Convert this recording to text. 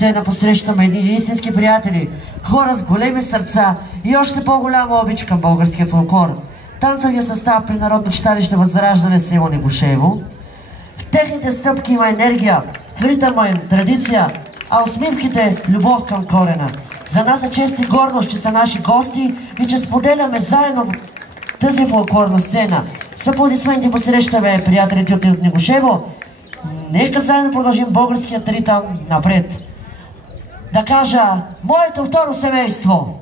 сцена посрещаме едни истински приятели, хора с големи сърца и още по-голяма обич към българския фолклор. Танцовия състав при Народно читалище Възраждане село Негушево. В техните стъпки има енергия, в ритъма им традиция, а усмивките любов към корена. За нас е чест и гордост, че са наши гости и че споделяме заедно тази фолклорна сцена. С аплодисменти посрещаме приятелите от Негушево. Нека заедно продължим българският ритъм напред. Да кажа, моето второ семейство.